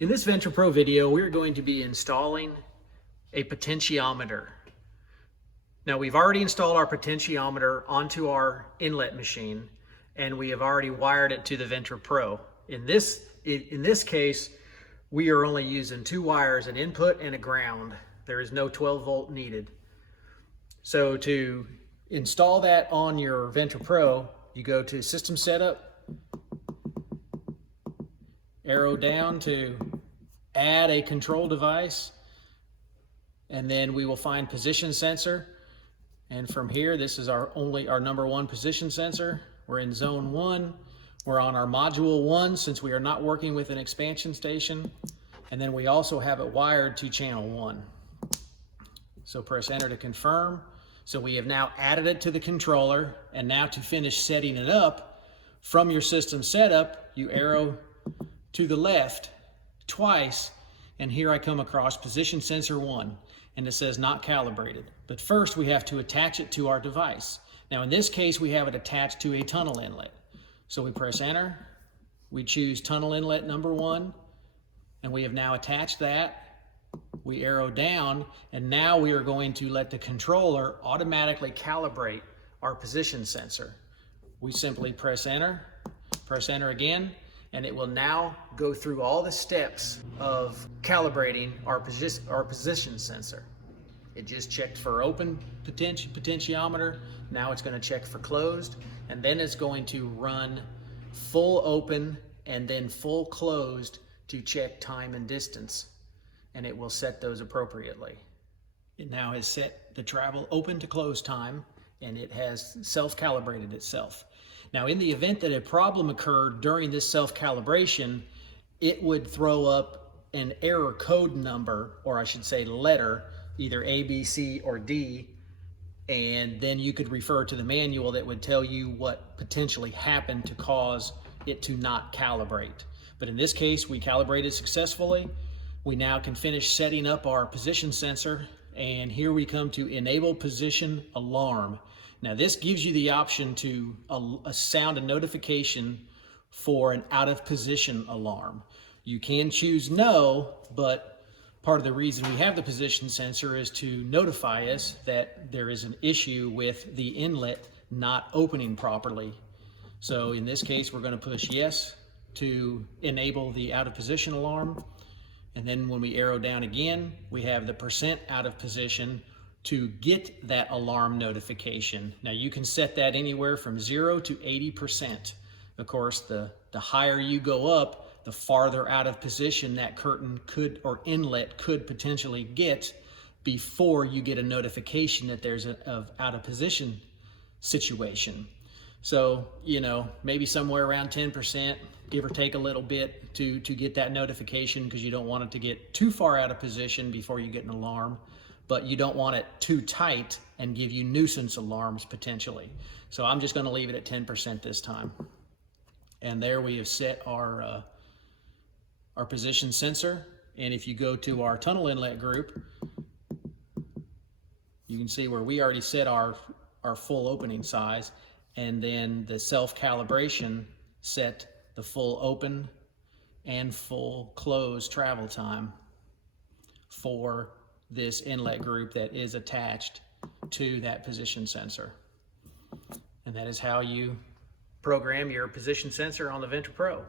In this Ventra Pro video, we're going to be installing a potentiometer. Now, we've already installed our potentiometer onto our inlet machine, and we have already wired it to the Ventra Pro. In this case, we are only using two wires, an input and a ground. There is no 12 volt needed. So to install that on your Ventra Pro, you go to System Setup, arrow down to add a control device, and then we will find position sensor. And from here, this is our number one position sensor. We're in zone 1. We're on our module 1 since we are not working with an expansion station. And then we also have it wired to channel 1. So press enter to confirm. So we have now added it to the controller, and now to finish setting it up, from your system setup, you arrow to the left twice, and here I come across position sensor 1, and it says not calibrated. But first we have to attach it to our device. Now in this case, we have it attached to a tunnel inlet. So we press enter, we choose tunnel inlet number 1, and we have now attached that. We arrow down, and now we are going to let the controller automatically calibrate our position sensor. We simply press enter again, and it will now go through all the steps of calibrating our position sensor. It just checked for open potentiometer. Now it's going to check for closed, and then it's going to run full open and then full closed to check time and distance, and it will set those appropriately. It now has set the travel open to close time, and it has self-calibrated itself. Now, in the event that a problem occurred during this self-calibration, it would throw up an error code number, or I should say letter, either A, B, C, or D, and then you could refer to the manual that would tell you what potentially happened to cause it to not calibrate. But in this case, we calibrated successfully. We now can finish setting up our position sensor, and here we come to enable position alarm. Now this gives you the option to sound a notification for an out of position alarm. You can choose no, but part of the reason we have the position sensor is to notify us that there is an issue with the inlet not opening properly. So in this case, we're going to push yes to enable the out of position alarm. And then when we arrow down again, we have the percent out of position to get that alarm notification. Now you can set that anywhere from 0 to 80%. Of course, the higher you go up, the farther out of position that curtain could, or inlet could potentially get before you get a notification that there's an out of position situation. So, you know, maybe somewhere around 10%, give or take a little bit to get that notification, because you don't want it to get too far out of position before you get an alarm, but you don't want it too tight and give you nuisance alarms potentially. So I'm just going to leave it at 10% this time. And there we have set our position sensor. And if you go to our tunnel inlet group, you can see where we already set our full opening size, and then the self-calibration set the full open and full close travel time for this inlet group that is attached to that position sensor. And that is how you program your position sensor on the Ventra Pro.